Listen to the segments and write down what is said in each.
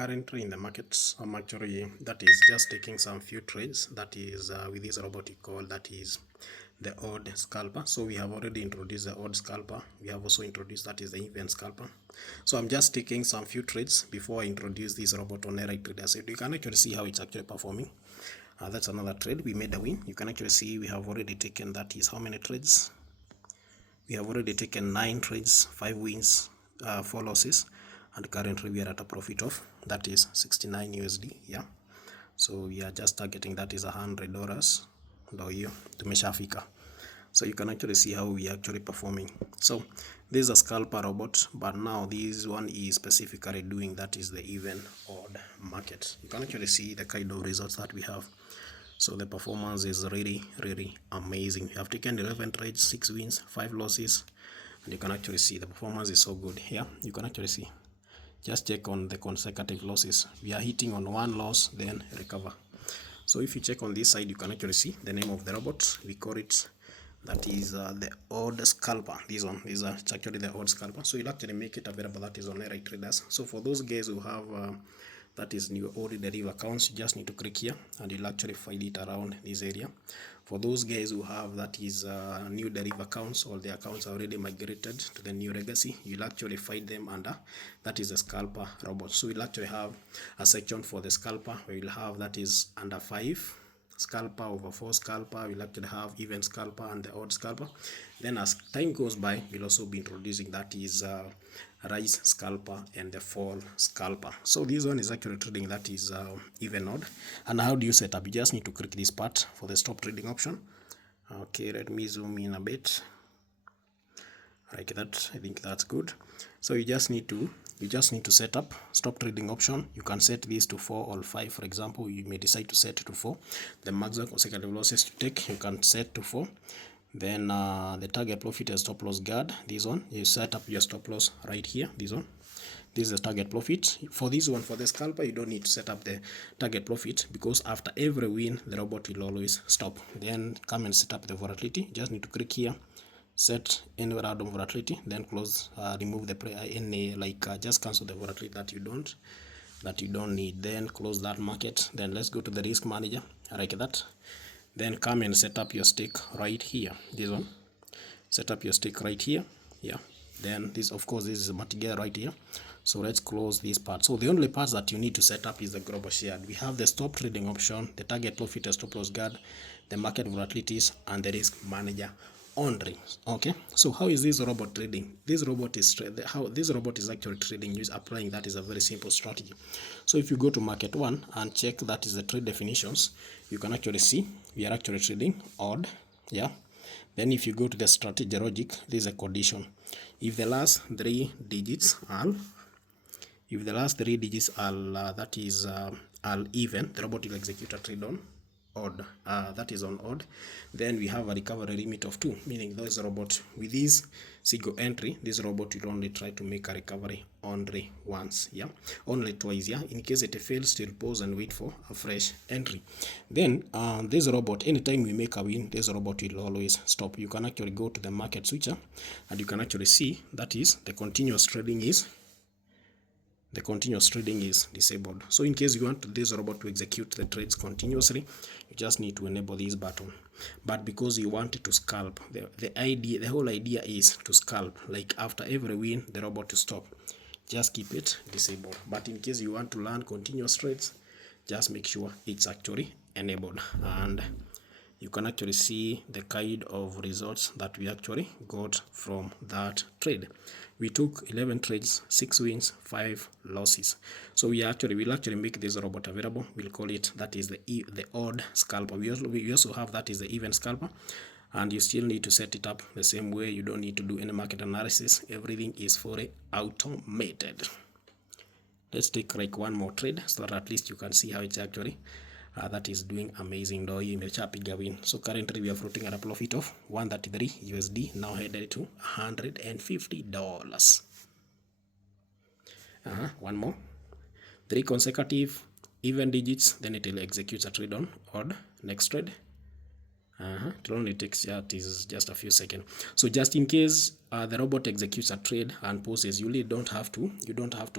currently in the markets. I'm actually, that is just taking some few trades, that is with this robotic call, that is the odd scalper. So we have already introduced the odd scalper. We have also introduced, that is the even scalper. So I'm just taking some few trades before I introduce this robot on AI trader. So you can actually see how it's actually performing. That's another trade. We made a win. You can actually see we have already taken, that is how many trades? We have already taken 9 trades, 5 wins, 4 losses, and currently we are at a profit of, that is 69 USD. Yeah, so we are just targeting, that is $100. Ndio hiyo tumeshafika. So you can actually see how we are actually performing. So this is a scalper robot, but now this one is specifically doing, that is the even odd market. You can actually see the kind of results that we have. So the performance is really amazing. We have taken 11 trades, 6 wins, 5 losses, and you can actually see the performance is so good. Here you can actually see, just check on the consecutive losses. We are hitting on 1 loss, then recover. So if you check on this side, you can actually see the name of the robot. We call it, that is the odd scalper. This one is actually the odd scalper. So you'll actually make it available, that is on AI traders. So for those guys who have that is new old Deriv accounts, you just need to click here and you'll actually find it around this area. For those guys who have, that is new Deriv accounts, or the accounts are already migrated to the new legacy, you'll actually find them under, that is a scalper robot. So we'll actually have a section for the scalper where you'll have, that is under 5 scalper, over 4 scalper. We'll actually have even scalper and the odd scalper. Then as time goes by, we'll also be introducing, that is rise scalper and the fall scalper. So this one is actually trading, that is even odd. And how do you set up? You just need to click this part for the stop trading option. Okay, let me zoom in a bit like that. I think that's good. So you just need to set up stop trading option. You can set this to 4 or 5. For example, you may decide to set to 4. The maximum consecutive losses to take, you can set to 4. Then the target profit and stop loss guard, this one, you set up your stop loss right here. This one, this is the target profit. For this one, for the scalper, you don't need to set up the target profit, because after every win the robot will always stop. Then come and set up the volatility. You just need to click here, set any random volatility, then close, remove the just cancel the volatility that you don't need, then close that market. Then let's go to the risk manager like that. Then come and set up your stake right here. This one, set up your stake right here. Yeah, then this, of course, this is material right here. So let's close this part. So the only parts that you need to set up is the global shared. We have the stop trading option, the target profit and stop loss guard, the market volatilities, and the risk manager only. Okay, so how is this robot trading? This robot is actually trading using applying, that is a very simple strategy. So if you go to market 1 and check, that is the trade definitions, you can actually see we are actually trading odd. Yeah, then if you go to the strategy logic, there is a condition. If the last 3 digits are that is are even, the robot will execute a trade on odd, that is on odd. Then we have a recovery limit of 2, meaning this robot, with this single entry, this robot will only try to make a recovery only once. Yeah, only twice. Yeah, in case it fails, to pause and wait for a fresh entry. Then this robot, anytime we make a win, this robot will always stop. You can actually go to the market switcher and you can actually see, that is the continuous trading is disabled. So in case you want this robot to execute the trades continuously, you just need to enable this button. But because you want it to scalp, the whole idea is to scalp, like after every win the robot to stop, just keep it disabled. But in case you want to learn continuous trades, just make sure it's actually enabled. And you can actually see the kind of results that we actually got from that trade. We took 11 trades, 6 wins, 5 losses. So we'll actually make this robot available. We'll call it, that is the odd scalper. We also have, that is the even scalper, and you still need to set it up the same way. You don't need to do any market analysis. Everything is fully automated. Let's take like one more trade so that at least you can see how it's actually that is doing amazing. Though you may chapiga win. So currently we are floating at a profit of 133 USD, now headed to $150. One more, 3 consecutive even digits, then it will execute a trade on odd. Next trade, It only takes just a few seconds. So just in case the robot executes a trade and pauses, you don't have to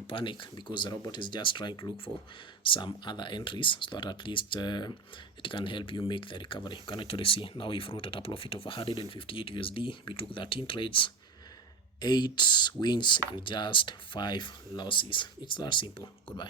panic, because the robot is just trying to look for some other entries so that at least it can help you make the recovery. You can actually see now we've wrote a profit of 158 USD. We took 13 trades, 8 wins and just 5 losses. It's that simple. Goodbye.